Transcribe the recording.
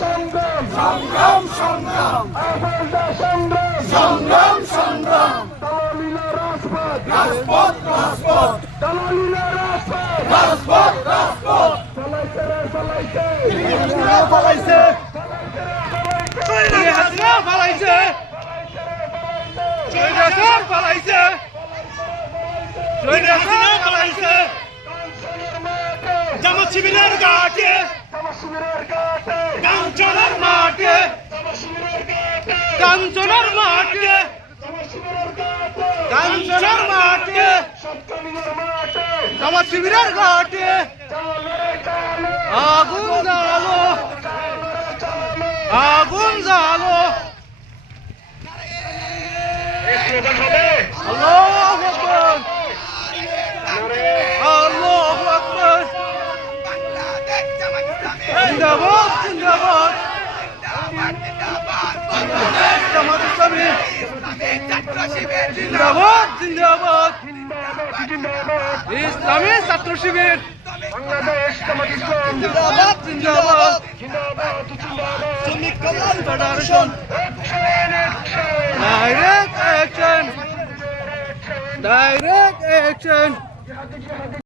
সংগ্রাম সংগ্রাম সংগ্রাম সংগ্রাম রাজপথ রাজপথ রাজপথ রাজপথ পালাইছে পালাইছে পালাইছে পালাইছে জামাত শিবিরের ঘাটে কাঞ্চনের মাঠে কাঞ্চনের মাঠে কাঞ্চনের মাঠে জামাত শিবিরের ঘাটে আগুন জ্বালো আগুন জ্বালো আল্লাহু আকবার আল্লাহু আকবার জিন্দাবাদ জিন্দাবাদ জামাত ইসলামী জিন্দাবাদ জিন্দাবাদ ইসলামী ছাত্র শিবির জিন্দাবাদ জিন্দাবাদ শ্রমিক কল্যাণ ফেডারেশন ডাইরেক্ট অ্যাকশন